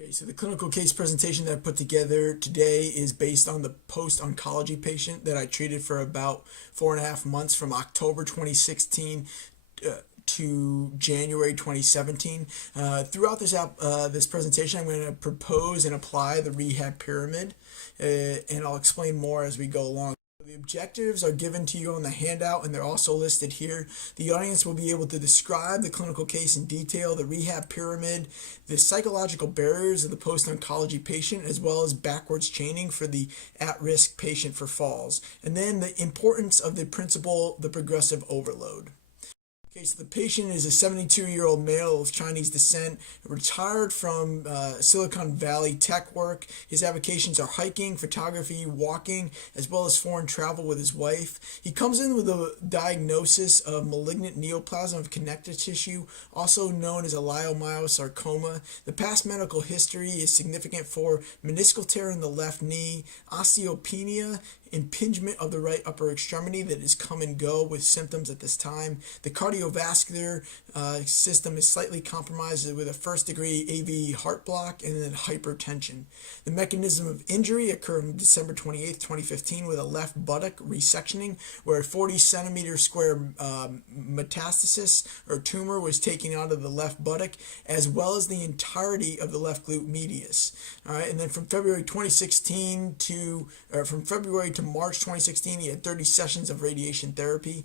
Okay, so the clinical case presentation that I put together today is based on the post-oncology patient that I treated for about 4.5 months from October 2016 to January 2017. Throughout this presentation, I'm going to propose and apply the Rehab Pyramid, and I'll explain more as we go along. The objectives are given to you on the handout, and they're also listed here. The audience will be able to describe the clinical case in detail, the rehab pyramid, the psychological barriers of the post-oncology patient, as well as backwards chaining for the at-risk patient for falls, and then the importance of the principle, the progressive overload. Okay, so the patient is a 72-year-old male of Chinese descent, retired from Silicon Valley tech work. His avocations are hiking, photography, walking, as well as foreign travel with his wife. He comes in with a diagnosis of malignant neoplasm of connective tissue, also known as a leiomyosarcoma. The past medical history is significant for meniscal tear in the left knee, osteopenia, impingement of the right upper extremity that is come and go with symptoms at this time. The cardiovascular system is slightly compromised with a first-degree AV heart block and then hypertension. The mechanism of injury occurred on December 28, 2015 with a left buttock resectioning where a 40 centimeter square metastasis or tumor was taken out of the left buttock, as well as the entirety of the left glute medius. All right, and then from February 2016 from February to March 2016, he had 30 sessions of radiation therapy.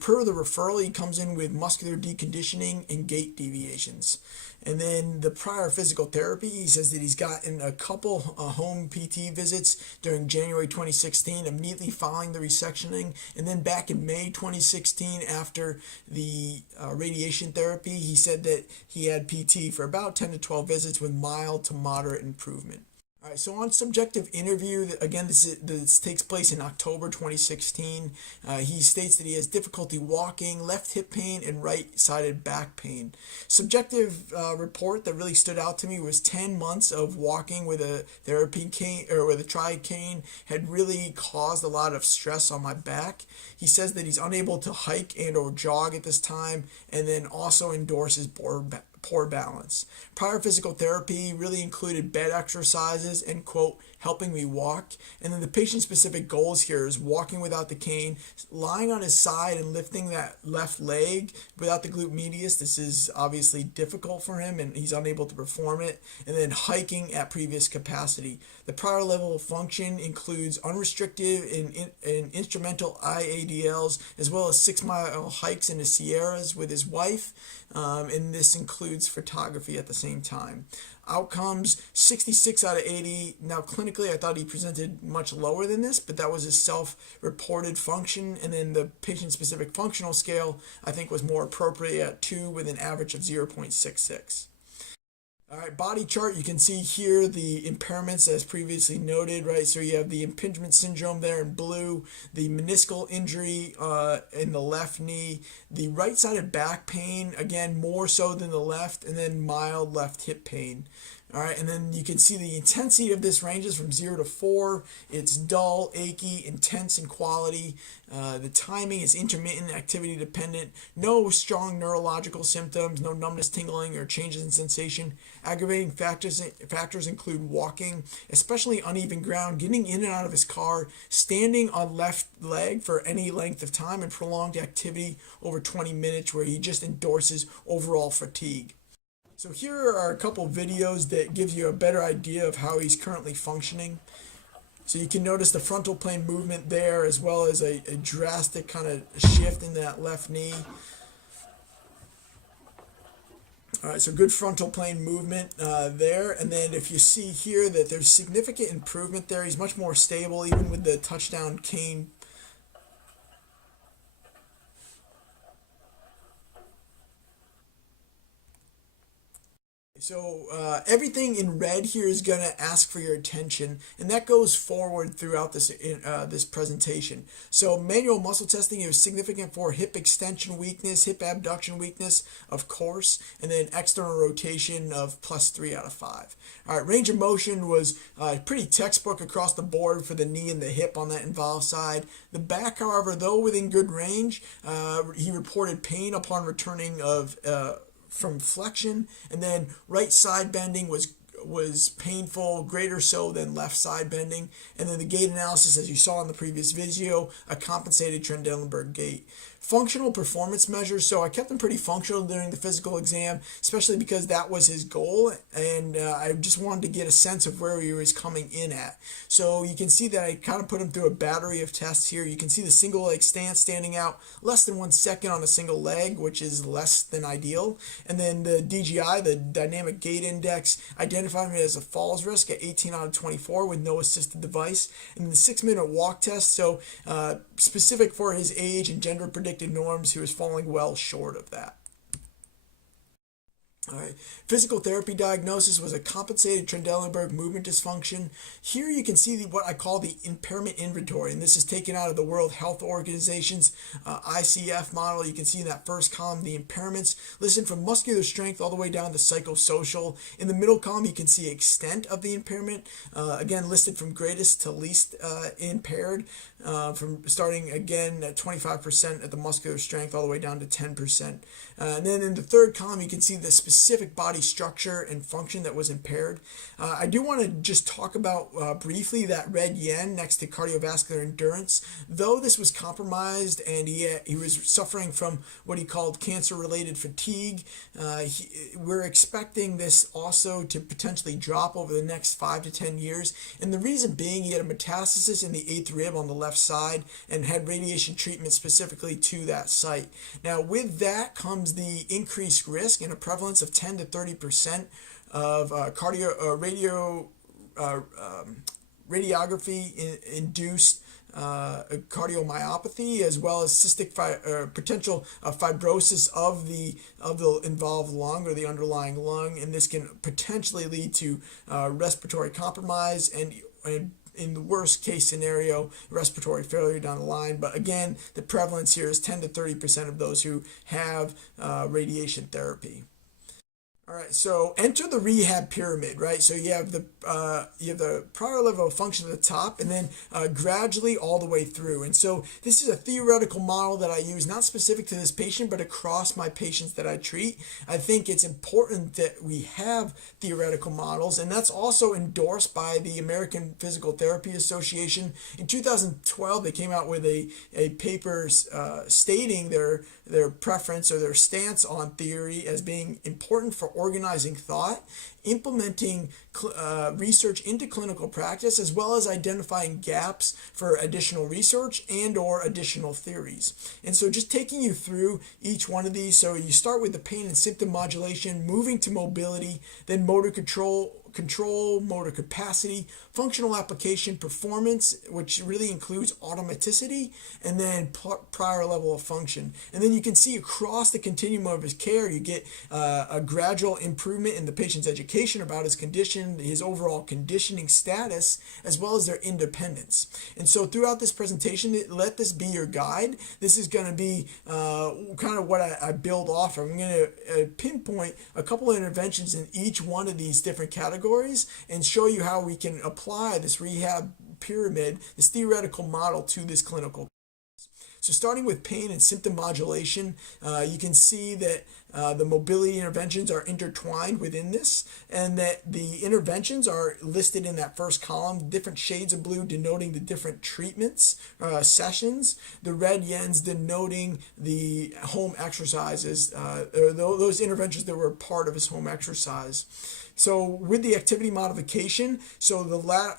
Per the referral, he comes in with muscular deconditioning and gait deviations. And then the prior physical therapy, he says that he's gotten a couple home PT visits during January 2016, immediately following the resectioning. And then back in May 2016, after the radiation therapy, he said that he had PT for about 10 to 12 visits with mild to moderate improvement. All right, so on subjective interview, again, this takes place in October 2016. He states that he has difficulty walking, left hip pain, and right-sided back pain. Subjective report that really stood out to me was 10 months of walking with a therapy cane or with a tri cane had really caused a lot of stress on my back. He says that he's unable to hike and or jog at this time, and then also endorses poor balance. Prior physical therapy really included bed exercises and, quote, helping me walk. And then the patient-specific goals here is walking without the cane, lying on his side and lifting that left leg without the glute medius. This is obviously difficult for him and he's unable to perform it. And then hiking at previous capacity. The prior level of function includes unrestricted and instrumental IADLs, as well as 6-mile hikes in the Sierras with his wife. And this includes photography at the same time. Outcomes, 66 out of 80. Now, clinically, I thought he presented much lower than this, but that was his self-reported function. And then the patient-specific functional scale, I think, was more appropriate at 2 with an average of 0.66. All right, body chart, you can see here the impairments as previously noted, right? So you have the impingement syndrome there in blue, the meniscal injury in the left knee, the right-sided back pain, again, more so than the left, and then mild left hip pain. All right, and then you can see the intensity of this ranges from 0 to 4. It's dull, achy, intense in quality. The timing is intermittent, activity dependent. No strong neurological symptoms, no numbness, tingling, or changes in sensation. Aggravating factors include walking, especially uneven ground, getting in and out of his car, standing on left leg for any length of time, and prolonged activity over 20 minutes where he just endorses overall fatigue. So here are a couple videos that give you a better idea of how he's currently functioning. So you can notice the frontal plane movement there, as well as a drastic kind of shift in that left knee. All right, so good frontal plane movement there. And then if you see here that there's significant improvement there, he's much more stable even with the touchdown cane. So everything in red here is going to ask for your attention, and that goes forward throughout this presentation. So manual muscle testing is significant for hip extension weakness, hip abduction weakness, of course, and then external rotation of +3 out of 5. All right, range of motion was pretty textbook across the board for the knee and the hip on that involved side. The back, however, though within good range, he reported pain upon returning from flexion, and then right side bending was was painful, greater so than left side bending. And then the gait analysis, as you saw in the previous video, a compensated Trendelenburg gait. Functional performance measures, so I kept him pretty functional during the physical exam, especially because that was his goal, and I just wanted to get a sense of where he was coming in at. So you can see that I kind of put him through a battery of tests here. You can see the single leg stance standing out less than 1 second on a single leg, which is less than ideal. And then the DGI, the dynamic gait index, identified him as a falls risk at 18 out of 24 with no assisted device. And the 6-minute walk test, so specific for his age and gender predicted norms, he was falling well short of that. All right. Physical therapy diagnosis was a compensated Trendelenburg movement dysfunction. Here you can see what I call the impairment inventory, and this is taken out of the World Health Organization's ICF model. You can see in that first column the impairments listed from muscular strength all the way down to psychosocial. In the middle column you can see extent of the impairment, again listed from greatest to least impaired, from starting again at 25% at the muscular strength all the way down to 10%. And then in the third column you can see the specific body structure and function that was impaired. I do want to just talk about briefly that red yen next to cardiovascular endurance. Though this was compromised and he was suffering from what he called cancer-related fatigue, we're expecting this also to potentially drop over the next 5 to 10 years. And the reason being, he had a metastasis in the 8th rib on the left side and had radiation treatment specifically to that site. Now with that comes the increased risk and a prevalence of 10 to 30% of radiography induced cardiomyopathy, as well as cystic potential fibrosis of the involved lung or the underlying lung, and this can potentially lead to respiratory compromise and in the worst case scenario, respiratory failure down the line. But again, the prevalence here is 10 to 30% of those who have radiation therapy. All right, so enter the rehab pyramid, right? So you have the prior level of function at the top, and then gradually all the way through. And so this is a theoretical model that I use, not specific to this patient, but across my patients that I treat. I think it's important that we have theoretical models, and that's also endorsed by the American Physical Therapy Association. In 2012, they came out with a paper stating their preference or their stance on theory as being important for organizing thought, implementing research into clinical practice, as well as identifying gaps for additional research and or additional theories. And so just taking you through each one of these. So you start with the pain and symptom modulation, moving to mobility, then motor control, motor capacity, functional application, performance, which really includes automaticity, and then prior level of function. And then you can see across the continuum of his care, you get a gradual improvement in the patient's education about his condition, his overall conditioning status, as well as their independence. And so throughout this presentation, let this be your guide. This is going to be kind of what I build off of. I'm going to pinpoint a couple of interventions in each one of these different categories and show you how we can apply this rehab pyramid, this theoretical model, to this clinical. So starting with pain and symptom modulation, you can see that the mobility interventions are intertwined within this, and that the interventions are listed in that first column, different shades of blue denoting the different treatments, sessions, the red yens denoting the home exercises, or those interventions that were part of his home exercise. So with the activity modification, so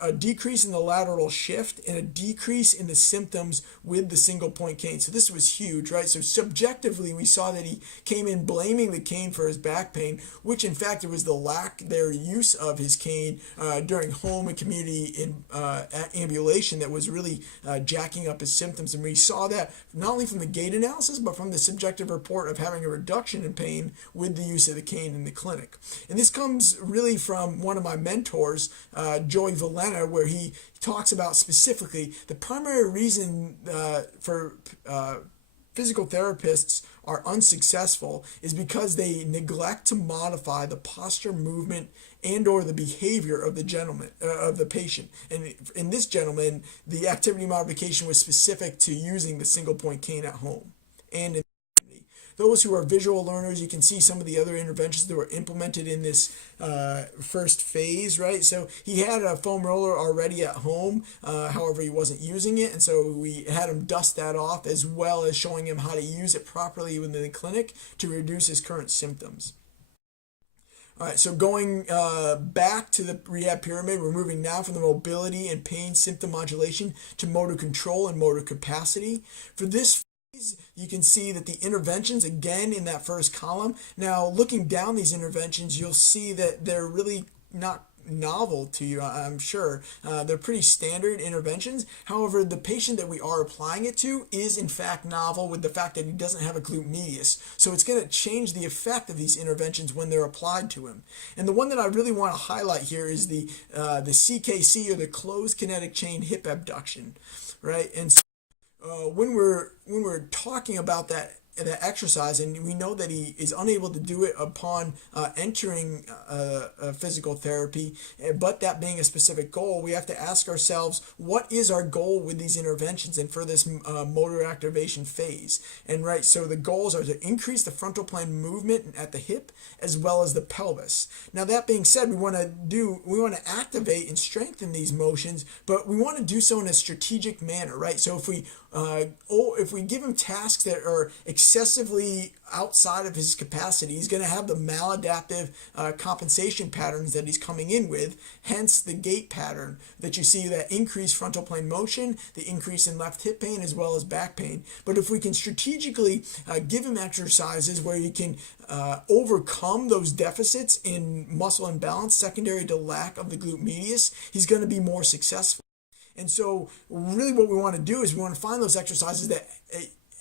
a decrease in the lateral shift and a decrease in the symptoms with the single point cane. So this was huge, right? So subjectively, we saw that he came in blaming the cane for his back pain, which in fact it was their use of his cane during home and community ambulation that was really jacking up his symptoms. And we saw that not only from the gait analysis, but from the subjective report of having a reduction in pain with the use of the cane in the clinic. And this comes really from one of my mentors, Joey Valena, where he talks about specifically the primary reason for physical therapists are unsuccessful is because they neglect to modify the posture, movement, and or the behavior of the patient. And in this gentleman, the activity modification was specific to using the single point cane at home and in. those who are visual learners, you can see some of the other interventions that were implemented in this first phase, right? So he had a foam roller already at home, however, he wasn't using it, and so we had him dust that off, as well as showing him how to use it properly within the clinic to reduce his current symptoms. All right, so going back to the rehab pyramid, we're moving now from the mobility and pain symptom modulation to motor control and motor capacity. For this phase, you can see that the interventions, again, in that first column. Now, looking down these interventions, you'll see that they're really not novel to you, I'm sure. They're pretty standard interventions. However, the patient that we are applying it to is in fact novel, with the fact that he doesn't have a glute medius. So it's going to change the effect of these interventions when they're applied to him. And the one that I really want to highlight here is the CKC, or the closed kinetic chain hip abduction, right? And so, when we're talking about that exercise, and we know that he is unable to do it upon entering physical therapy, but that being a specific goal, we have to ask ourselves, what is our goal with these interventions and for this motor activation phase? And right, so the goals are to increase the frontal plane movement at the hip as well as the pelvis. Now, that being said, we want to activate and strengthen these motions, but we want to do so in a strategic manner, right? So if we give him tasks that are excessively outside of his capacity, he's going to have the maladaptive compensation patterns that he's coming in with, hence the gait pattern that you see, that increased frontal plane motion, the increase in left hip pain as well as back pain. But if we can strategically give him exercises where he can overcome those deficits in muscle imbalance secondary to lack of the glute medius, he's going to be more successful. And so really what we want to do is we want to find those exercises that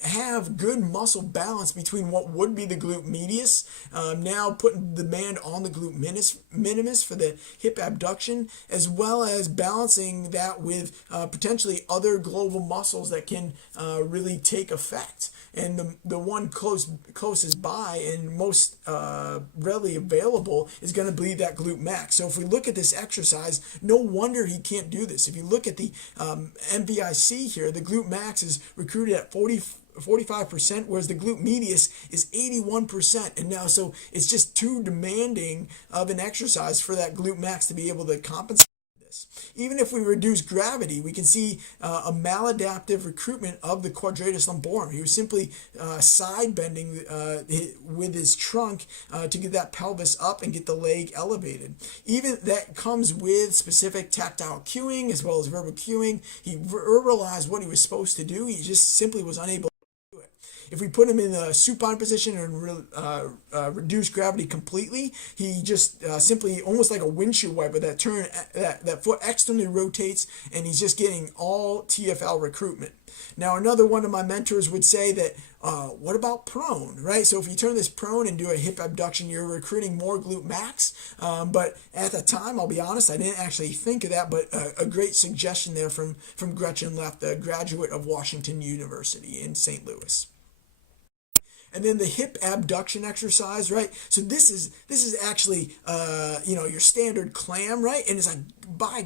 have good muscle balance between what would be the glute medius, now putting demand on the glute minimus for the hip abduction, as well as balancing that with potentially other global muscles that can really take effect. And the one closest by and most readily available is going to be that glute max. So if we look at this exercise, no wonder he can't do this. If you look at the MVIC here, the glute max is recruited at 45%, whereas the glute medius is 81%. And now, so it's just too demanding of an exercise for that glute max to be able to compensate this. Even if we reduce gravity, we can see a maladaptive recruitment of the quadratus lumborum. He was simply side bending with his trunk to get that pelvis up and get the leg elevated. Even that comes with specific tactile cueing as well as verbal cueing. He verbalized what he was supposed to do. He just simply was unable. If we put him in the supine position and reduce gravity completely, he just simply, almost like a windshield wiper, that foot externally rotates, and he's just getting all TFL recruitment. Now, another one of my mentors would say that, what about prone, right? So if you turn this prone and do a hip abduction, you're recruiting more glute max. But at the time, I'll be honest, I didn't actually think of that, but a great suggestion there from Gretchen Left, a graduate of Washington University in St. Louis. And then the hip abduction exercise, right? So this is actually your standard clam, right? And it's like, by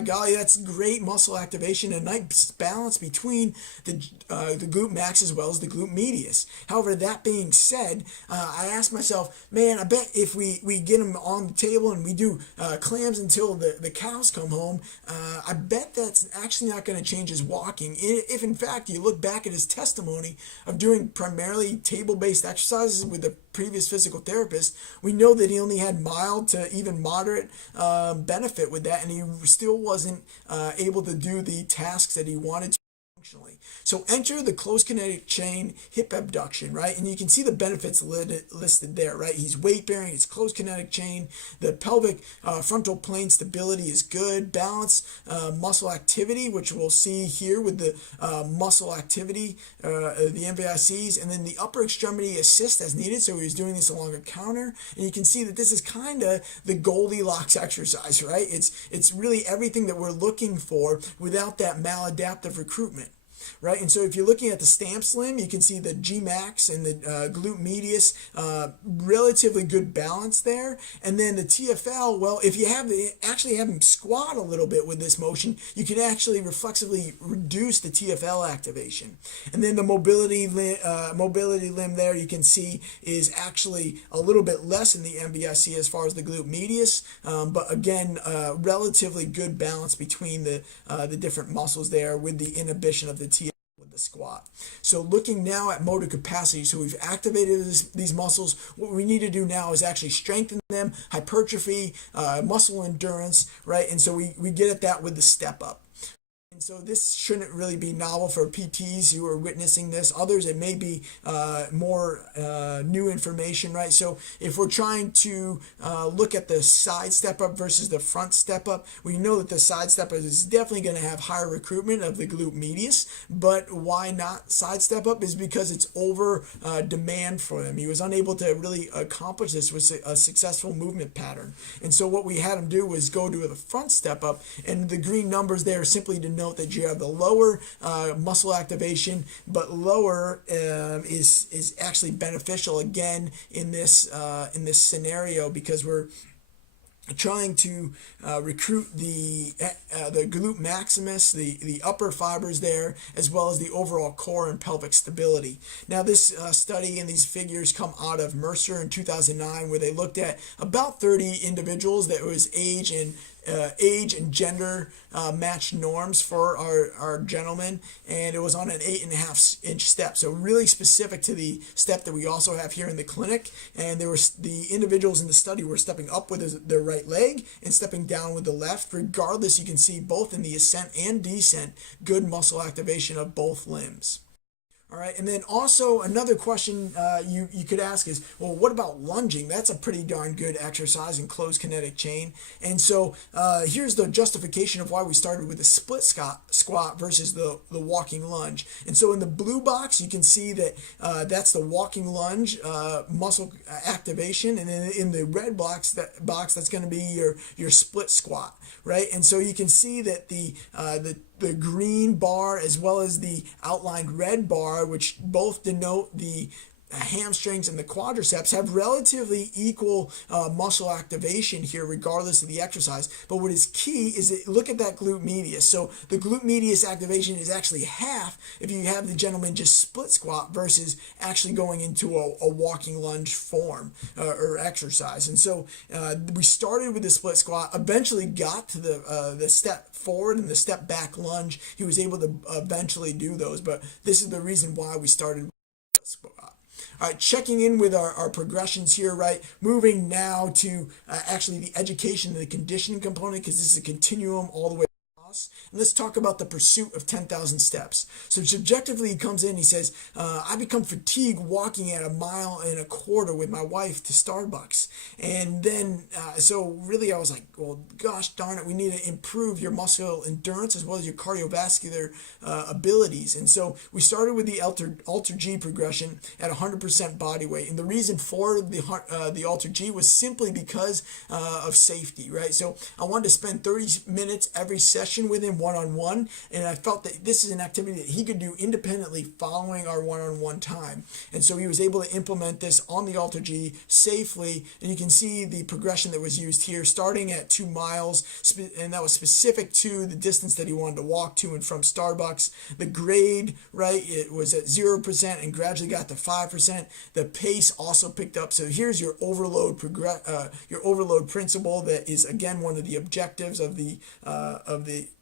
golly, that's great muscle activation and nice balance between the glute max as well as the glute medius. However, that being said, I asked myself, man, I bet if we get him on the table and we do clams until the cows come home, I bet that's actually not going to change his walking. If in fact you look back at his testimony of doing primarily table-based exercises with the previous physical therapist, we know that he only had mild to even moderate benefit with that, and he still wasn't able to do the tasks that he wanted to functionally. So enter the closed kinetic chain hip abduction, right? And you can see the benefits listed there, right? He's weight bearing, it's closed kinetic chain, the pelvic frontal plane stability is good, balance, muscle activity, which we'll see here with the muscle activity, the MVICs, and then the upper extremity assist as needed. So he was doing this along a counter, and you can see that this is kind of the Goldilocks exercise, right? It's really everything that we're looking for without that maladaptive recruitment. right? And so if you're looking at the Stamps limb, you can see the G-max and the glute medius, relatively good balance there. And then the TFL, well, if you actually have him squat a little bit with this motion, you can actually reflexively reduce the TFL activation. And then the mobility limb there, you can see, is actually a little bit less in the MBIC as far as the glute medius, but again, relatively good balance between the different muscles there with the inhibition of the TFL with the squat. So looking now at motor capacity, so we've activated these muscles. What we need to do now is actually strengthen them, hypertrophy, muscle endurance, right? And so we get at that with the step up. And so this shouldn't really be novel for PTs who are witnessing this. Others, it may be more new information, right? So if we're trying to look at the side step up versus the front step up, we know that the side step up is definitely going to have higher recruitment of the glute medius. But why not side step up is because it's over demand for him. He was unable to really accomplish this with a successful movement pattern. And so what we had him do was go to the front step up, and the green numbers there simply denote that you have the lower muscle activation, but lower is actually beneficial again in this scenario, because we're trying to recruit the glute maximus, the upper fibers there, as well as the overall core and pelvic stability. Now this study and these figures come out of Mercer in 2009, where they looked at about 30 individuals that was age and gender matched norms for our gentlemen, and it was on an 8.5-inch step, so really specific to the step that we also have here in the clinic. And there was the individuals in the study were stepping up with their right leg and stepping down with the left. Regardless, you can see both in the ascent and descent good muscle activation of both limbs. All right, and then also another question you could ask is, well, what about lunging? That's a pretty darn good exercise in closed kinetic chain. And so here's the justification of why we started with the split squat versus the walking lunge. And so in the blue box, you can see that that's the walking lunge muscle activation, and then in the red box that's going to be your split squat, right? And so you can see that the green bar as well as the outlined red bar, which both denote the hamstrings and the quadriceps, have relatively equal muscle activation here regardless of the exercise. But what is key is that look at that glute medius. So the glute medius activation is actually half if you have the gentleman just split squat versus actually going into a walking lunge form or exercise. And so we started with the split squat, eventually got to the step forward and the step back lunge. He was able to eventually do those, but this is the reason why we started with the squat. All right, checking in with our progressions here, right? Moving now to actually the education and the conditioning component, because this is a continuum all the way across. And let's talk about the pursuit of 10,000 steps. So subjectively, he comes in, he says, I become fatigued walking at 1.25 miles with my wife to Starbucks. And then, so really I was like, well, gosh darn it, we need to improve your muscle endurance as well as your cardiovascular abilities. And so we started with the Alter G progression at 100% body weight. And the reason for the Alter G was simply because of safety, right? So I wanted to spend 30 minutes every session with him one-on-one, and I felt that this is an activity that he could do independently following our one-on-one time. And so he was able to implement this on the Alter G safely, and you can see the progression that was used here, starting at 2 miles, and that was specific to the distance that he wanted to walk to and from Starbucks. The grade, right, it was at 0% and gradually got to 5%. The pace also picked up. So here's your overload principle that is again one of the objectives of the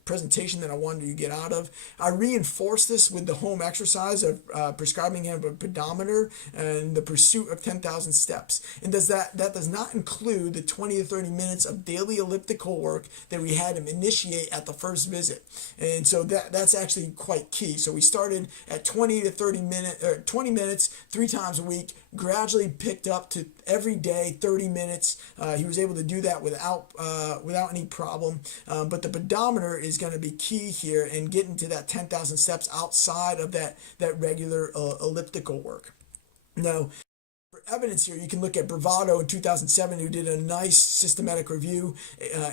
presentation that I wanted you to get out of. I reinforced this with the home exercise of prescribing him a pedometer and the pursuit of 10,000 steps. And that does not include the 20 to 30 minutes of daily elliptical work that we had him initiate at the first visit. And so that's actually quite key. So we started at 20 to 30 minutes, or 20 minutes 3 times a week, gradually picked up to every day 30 minutes. He was able to do that without any problem. But the pedometer is going to be key here and getting to that 10,000 steps outside of that regular elliptical work. Now, evidence here, you can look at Bravado in 2007, who did a nice systematic review,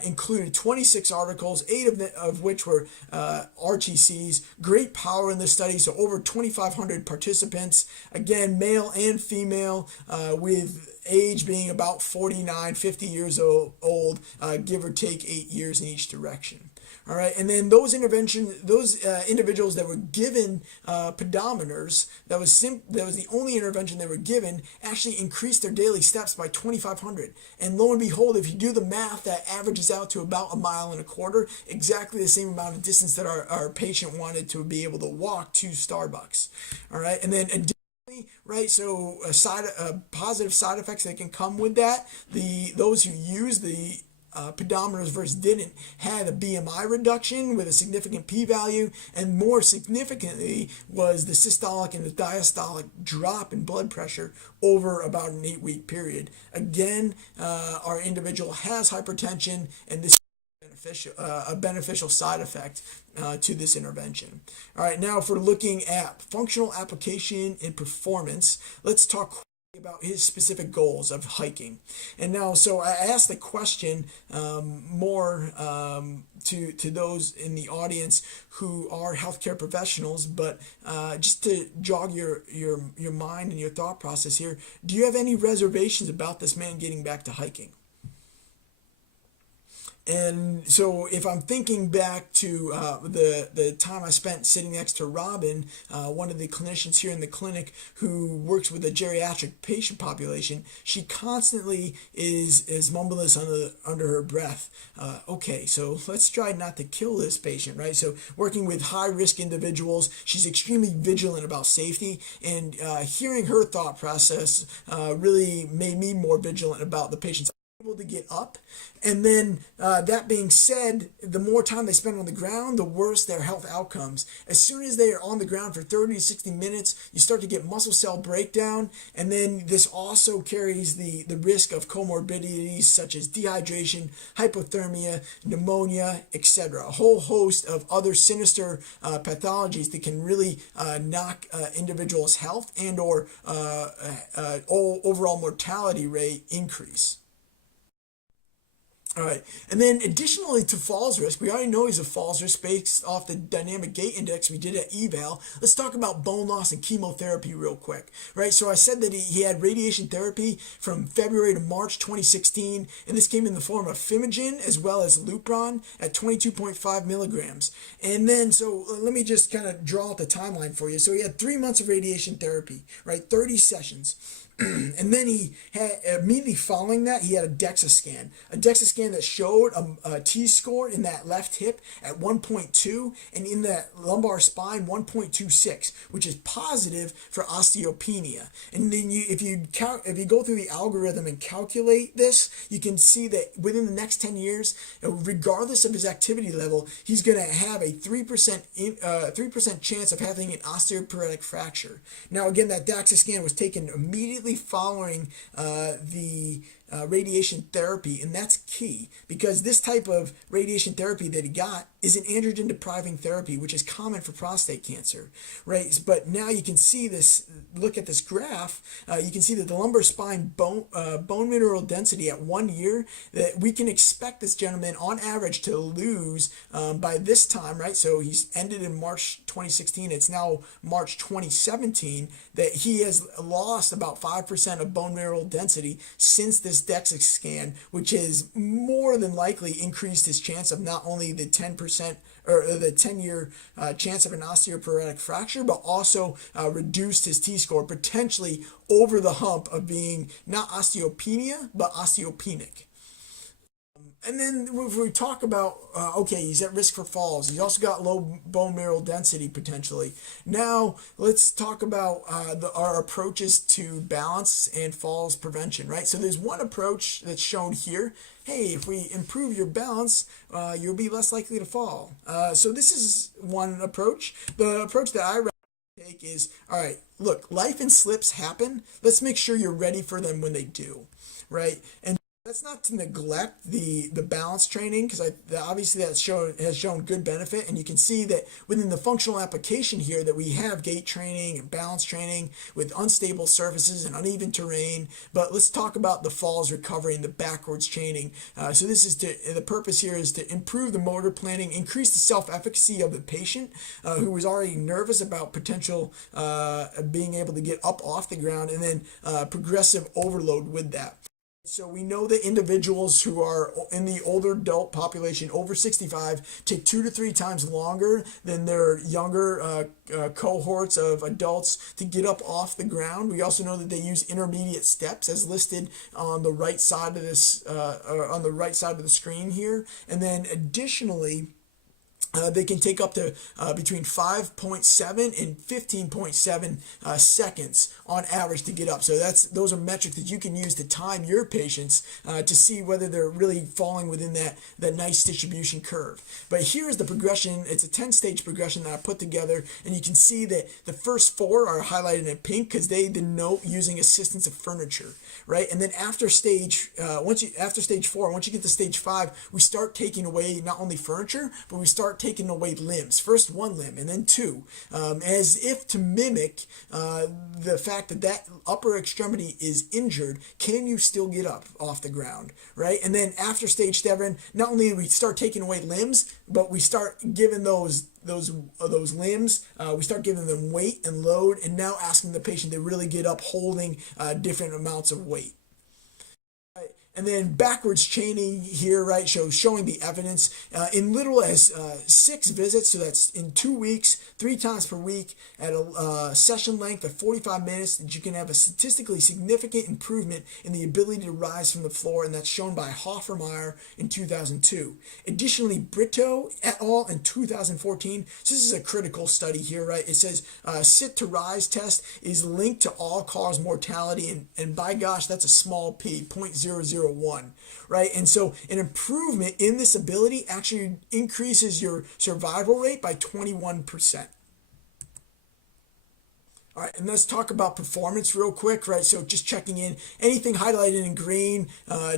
included 26 articles, 8 of which were RTCs. Great power in this study, so over 2,500 participants, again, male and female, with age being about 49, 50 years old, give or take 8 years in each direction. All right, and then those individuals that were given pedometers, that was the only intervention they were given, actually increased their daily steps by 2,500. And lo and behold, if you do the math, that averages out to about 1.25 miles, exactly the same amount of distance that our patient wanted to be able to walk to Starbucks. All right, and then right, so positive side effects that can come with that. Those who use the pedometers versus didn't had a BMI reduction with a significant p-value, and more significantly was the systolic and the diastolic drop in blood pressure over about an 8-week period. Again, our individual has hypertension, and this a beneficial side effect to this intervention. All right, now if we're looking at functional application and performance, let's talk about his specific goals of hiking. And now, so I asked the question more to those in the audience who are healthcare professionals, but just to jog your mind and your thought process here, do you have any reservations about this man getting back to hiking? And so if I'm thinking back to the time I spent sitting next to Robin, one of the clinicians here in the clinic who works with a geriatric patient population, she constantly is mumbling this under her breath. Okay, so let's try not to kill this patient, right? So working with high-risk individuals, she's extremely vigilant about safety, and hearing her thought process really made me more vigilant about the patient's able to get up. And then that being said, the more time they spend on the ground, the worse their health outcomes. As soon as they are on the ground for 30 to 60 minutes, you start to get muscle cell breakdown, and then this also carries the risk of comorbidities such as dehydration, hypothermia, pneumonia, etc. A whole host of other sinister pathologies that can really knock individuals' health and or overall mortality rate increase. All right, and then additionally to falls risk, we already know he's a falls risk based off the dynamic gait index we did at eval. Let's talk about bone loss and chemotherapy real quick, right? So I said that he had radiation therapy from February to March 2016, and this came in the form of Fimogen as well as Lupron at 22.5 milligrams. And then, so let me just kind of draw out the timeline for you. So he had 3 months of radiation therapy, right? 30 sessions. And then he had, immediately following that, he had a DEXA scan that showed a T-score in that left hip at 1.2, and in that lumbar spine 1.26, which is positive for osteopenia. And then if you go through the algorithm and calculate this, you can see that within the next 10 years, regardless of his activity level, he's going to have a 3% chance of having an osteoporotic fracture. Now again, that DEXA scan was taken immediately following the radiation therapy, and that's key because this type of radiation therapy that he got is an androgen depriving therapy, which is common for prostate cancer, right? But now you can see this, look at this graph, you can see that the lumbar spine bone mineral density at 1 year, that we can expect this gentleman on average to lose by this time, right? So he's ended in March 2016, it's now March 2017, that he has lost about 5% of bone mineral density since this DEXA scan, which has more than likely increased his chance of not only the 10% or the 10-year chance of an osteoporotic fracture, but also reduced his T-score potentially over the hump of being not osteopenia, but osteopenic. And then if we talk about, okay, he's at risk for falls. He's also got low bone mineral density potentially. Now let's talk about our approaches to balance and falls prevention, right? So there's one approach that's shown here. Hey, if we improve your balance, you'll be less likely to fall. So this is one approach. The approach that I take is, all right, look, life and slips happen. Let's make sure you're ready for them when they do, right? And That's not to neglect the balance training, because obviously has shown good benefit, and you can see that within the functional application here that we have gait training and balance training with unstable surfaces and uneven terrain. But let's talk about the falls recovery and the backwards chaining. So this is the purpose here is to improve the motor planning, increase the self-efficacy of the patient who was already nervous about potential being able to get up off the ground, and then progressive overload with that. So we know that individuals who are in the older adult population over 65 take 2 to 3 times longer than their younger cohorts of adults to get up off the ground. We also know that they use intermediate steps as listed on the right side of this on the right side of the screen here. And then additionally, they can take up to between 5.7 and 15.7 seconds on average to get up. So those are metrics that you can use to time your patients to see whether they're really falling within that nice distribution curve. But here's the progression. It's a 10-stage progression that I put together, and you can see that the first 4 are highlighted in pink because they denote using assistance of furniture, right? And then after stage 4, once you get to stage 5, we start taking away not only furniture, but we start taking away limbs. First 1 limb and then 2, as if to mimic the fact that upper extremity is injured. Can you still get up off the ground, right? And then after stage 7, not only do we start taking away limbs, but we start giving those limbs, we start giving them weight and load, and now asking the patient to really get up holding different amounts of weight. And then backwards chaining here, right, showing the evidence in little as 6 visits, so that's in 2 weeks, 3 times per week, at a session length of 45 minutes, that you can have a statistically significant improvement in the ability to rise from the floor, and that's shown by Hoffermeyer in 2002. Additionally, Brito et al. In 2014, so this is a critical study here, right? It says sit to rise test is linked to all-cause mortality, and by gosh, that's a small p, 0.001, right? And so an improvement in this ability actually increases your survival rate by 21%. All right, and let's talk about performance real quick, right? So just checking in, anything highlighted in green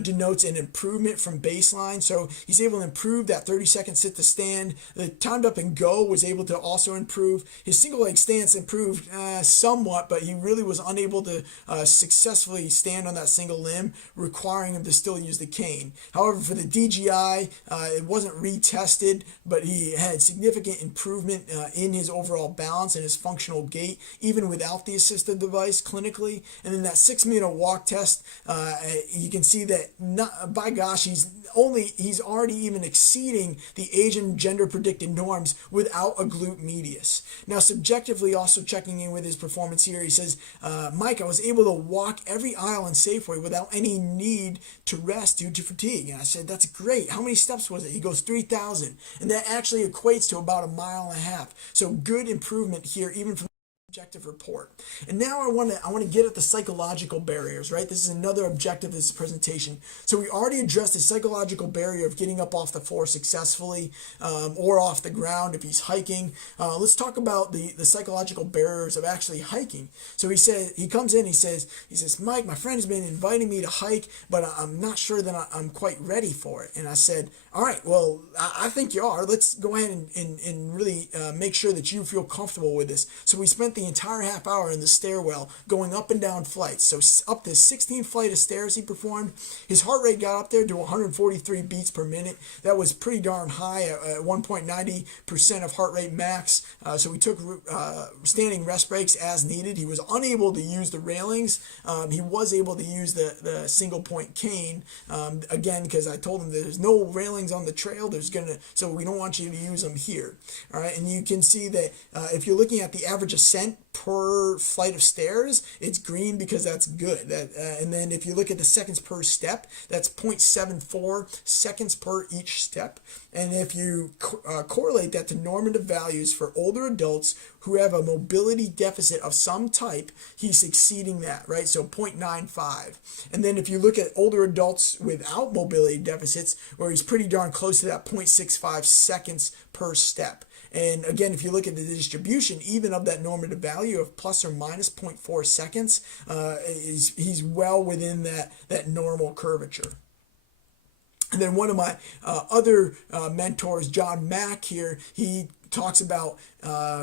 denotes an improvement from baseline. So he's able to improve that 30-second sit to stand. The timed up and go was able to also improve. His single leg stance improved somewhat, but he really was unable to successfully stand on that single limb, requiring him to still use the cane. However, for the DGI, it wasn't retested, but he had significant improvement in his overall balance and his functional gait, even without the assisted device clinically. And then that 6-minute walk test, you can see that by gosh, he's already even exceeding the age and gender predicted norms without a glute medius. Now, subjectively, also checking in with his performance here, he says, Mike, I was able to walk every aisle in Safeway without any need to rest due to fatigue. And I said, that's great. How many steps was it? He goes 3,000, and that actually equates to about 1.5 miles. So good improvement here, even from objective report. And now I want to get at the psychological barriers, right? This is another objective of this presentation. So we already addressed the psychological barrier of getting up off the floor successfully or off the ground if he's hiking. Let's talk about the psychological barriers of actually hiking. So he comes in, he says, Mike, my friend has been inviting me to hike, but I'm not sure that I'm quite ready for it. And I said, all right, well, I think you are. Let's go ahead and really make sure that you feel comfortable with this. So we spent the entire half hour in the stairwell going up and down flights. So up to 16th flight of stairs he performed. His heart rate got up there to 143 beats per minute. That was pretty darn high at 1.90% of heart rate max. So we took standing rest breaks as needed. He was unable to use the railings. He was able to use the single point cane, again, because I told him there's no railings on the trail. So we don't want you to use them here. All right, and you can see that if you're looking at the average ascent per flight of stairs, it's green because that's good. And then if you look at the seconds per step, that's 0.74 seconds per each step. And if you correlate that to normative values for older adults who have a mobility deficit of some type, he's exceeding that, right? So 0.95. And then if you look at older adults without mobility deficits, where he's pretty darn close to that 0.65 seconds per step. And again, if you look at the distribution, even of that normative value of plus or minus 0.4 seconds, he's well within that normal curvature. And then one of my other mentors, John Mack here, he talks about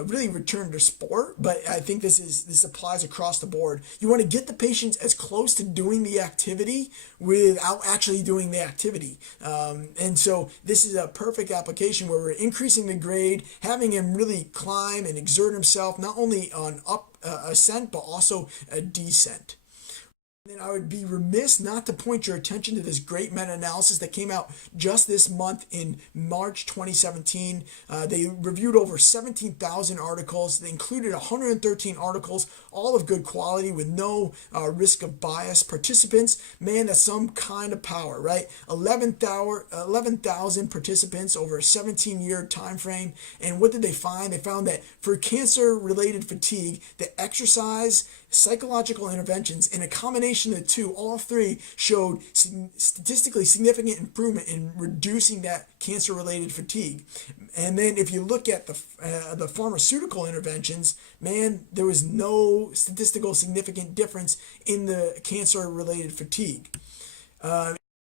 really return to sport, but I think this applies across the board. You want to get the patients as close to doing the activity without actually doing the activity. And so this is a perfect application where we're increasing the grade, having him really climb and exert himself, not only on up ascent, but also a descent. Then I would be remiss not to point your attention to this great meta-analysis that came out just this month in March 2017. They reviewed over 17,000 articles. They included 113 articles, all of good quality with no risk of bias. Participants, man, that's some kind of power, right? 11,000 participants over a 17-year time frame. And what did they find? They found that for cancer-related fatigue, the exercise, psychological interventions, and a combination of the two, all three showed statistically significant improvement in reducing that cancer-related fatigue. And then if you look at the pharmaceutical interventions, man, there was no statistical significant difference in the cancer-related fatigue.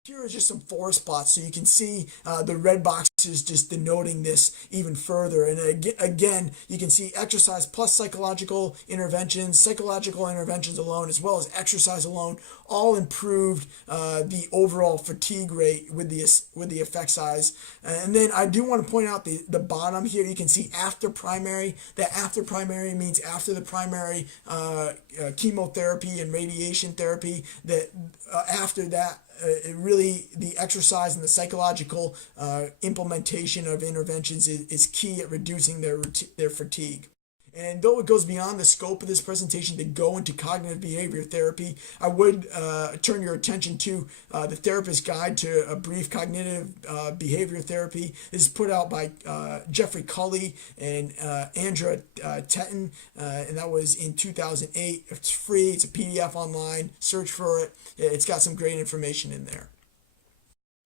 Here are just some forest plots, so you can see the red boxes just denoting this even further. And again, you can see exercise plus psychological interventions alone, as well as exercise alone, all improved the overall fatigue rate with the effect size. And then I do want to point out the bottom here. You can see after primary. That after primary means after the primary chemotherapy and radiation therapy. That after that. Really, the exercise and the psychological implementation of interventions is key at reducing their fatigue. And though it goes beyond the scope of this presentation to go into cognitive behavior therapy, I would turn your attention to the Therapist's Guide to a Brief Cognitive Behavior Therapy. This is put out by Jeffrey Culley and Andrea Tetton, and that was in 2008. It's free. It's a PDF online. Search for it. It's got some great information in there.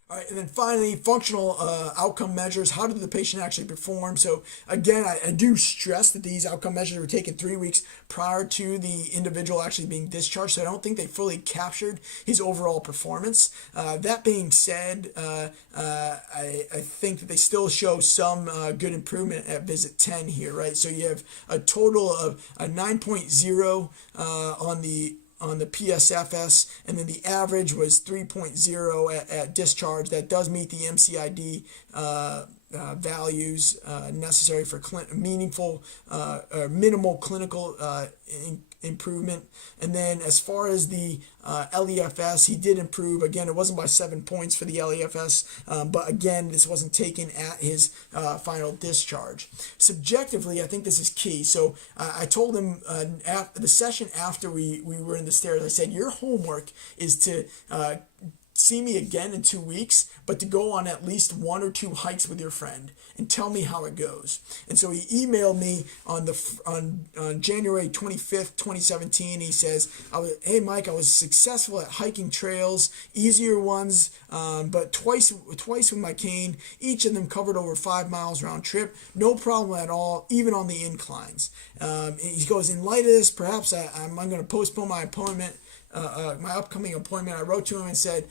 All right, and then finally, functional outcome measures. How did the patient actually perform? So again, I do stress that these outcome measures were taken 3 weeks prior to the individual actually being discharged, so I don't think they fully captured his overall performance. That being said, I think that they still show some good improvement at visit 10 here, right? So you have a total of a 9.0 on the PSFS, and then the average was 3.0 at discharge. That does meet the MCID values necessary for meaningful or minimal clinical improvement. And then as far as the LEFS, he did improve. Again, it wasn't by 7 points for the LEFS, but again, this wasn't taken at his final discharge. Subjectively, I think this is key. So I told him after the session after we were in the stairs, I said, your homework is to see me again in 2 weeks, but to go on at least 1 or 2 hikes with your friend and tell me how it goes. And so he emailed me on January 25th, 2017. He says, hey Mike, I was successful at hiking trails, easier ones, but twice with my cane. Each of them covered over 5 miles round trip. No problem at all, even on the inclines. He goes, in light of this, perhaps I'm going to postpone my appointment. My upcoming appointment. I wrote to him and said,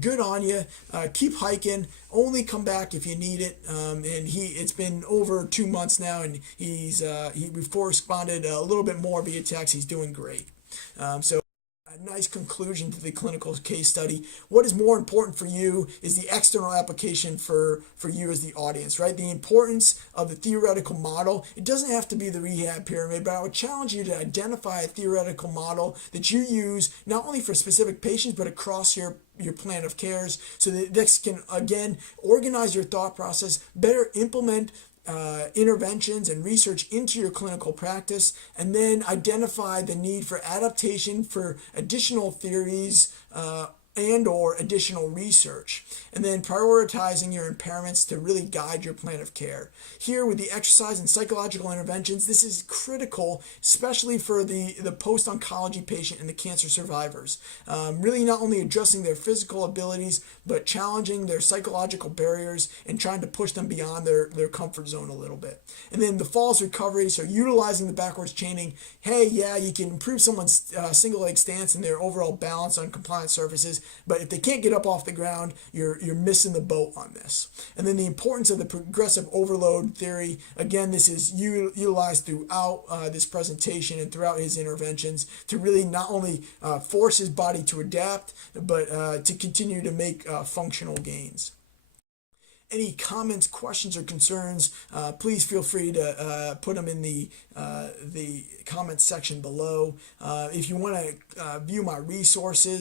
good on you, keep hiking, only come back if you need it. And it's been over 2 months now, and we've corresponded a little bit more via text. He's doing great. So a nice conclusion to the clinical case study. What is more important for you is the external application for you as the audience, right? The importance of the theoretical model. It doesn't have to be the Rehab Pyramid, but I would challenge you to identify a theoretical model that you use not only for specific patients, but across your plan of cares, so that this can, again, organize your thought process, better implement interventions and research into your clinical practice, and then identify the need for adaptation for additional theories and or additional research, and then prioritizing your impairments to really guide your plan of care. Here with the exercise and psychological interventions, this is critical, especially for the post-oncology patient and the cancer survivors. Really not only addressing their physical abilities, but challenging their psychological barriers and trying to push them beyond their comfort zone a little bit. And then the falls recovery, so utilizing the backwards chaining. Hey, yeah, you can improve someone's single leg stance and their overall balance on compliant surfaces, but if they can't get up off the ground, you're missing the boat on this. And then the importance of the progressive overload theory. Again, this is utilized throughout this presentation and throughout his interventions to really not only force his body to adapt, but to continue to make functional gains. Any comments, questions, or concerns, please feel free to put them in the comments section below. If you want to view my resources,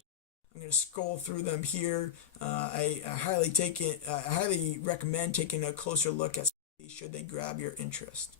I'm going to scroll through them here. I highly recommend taking a closer look at these should they grab your interest.